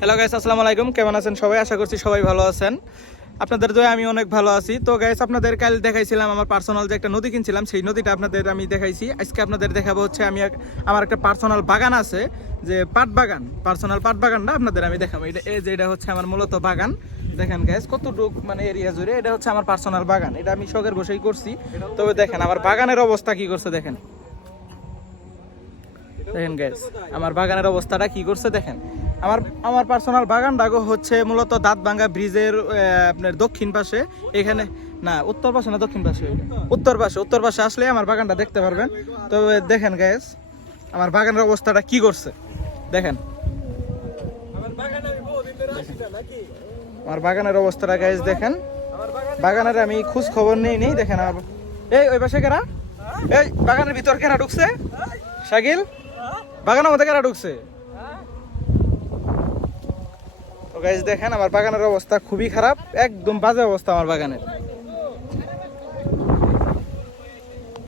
Hello guys, আসসালামু আলাইকুম। কেমন আছেন সবাই? আশা করছি সবাই ভালো আছেন। আপনাদের দয়া আমি অনেক ভালো আছি। তো গাইস, আপনাদের কাল দেখাইছিলাম আমার পার্সোনাল যে একটা নদী কিনছিলাম, সেই নদীটা আপনাদের আমি দেখাইছি। আজকে আপনাদের দেখাবো হচ্ছে আমার একটা পার্সোনাল বাগান আছে, যে পাট বাগান, পার্সোনাল পাট বাগানটা আপনাদের আমি দেখাবো। এটা হচ্ছে আমার মূলত বাগান। দেখেন গাইস, কতটুক মানে এরিয়া জুড়ে এটা হচ্ছে আমার পার্সোনাল বাগান। এটা আমি শখের বসেই করছি। তবে দেখেন আমার বাগানের অবস্থা কি করছে, দেখেন দেখেন গাইস, আমার বাগানের অবস্থাটা কি করছে দেখেন। আমার আমার পার্সোনাল বাগানটা হচ্ছে মূলত দাঁতভাঙ্গা ব্রিজের আপনার দক্ষিণ পাশে। এখানে না, উত্তর পাশে না, দক্ষিণ পাশে, উত্তর পাশে আসলে আমার বাগানটা দেখতে পারবেন। তবে দেখেন গাইস, আমার বাগানের অবস্থাটা কি করছে দেখেন। আমার বাগানের অবস্থাটা গাইস দেখেন। বাগানের আমি খোঁজ খবর নেই দেখেন। আমার ওই পাশে কেরা, এই বাগানের ভিতর কেরা ঢুকছে? শাকিল, বাগানের মধ্যে কেরা ঢুকছে? তো গাইস দেখেন, আমার বাগানের অবস্থা খুবই খারাপ, একদম বাজে অবস্থা আমার বাগানের।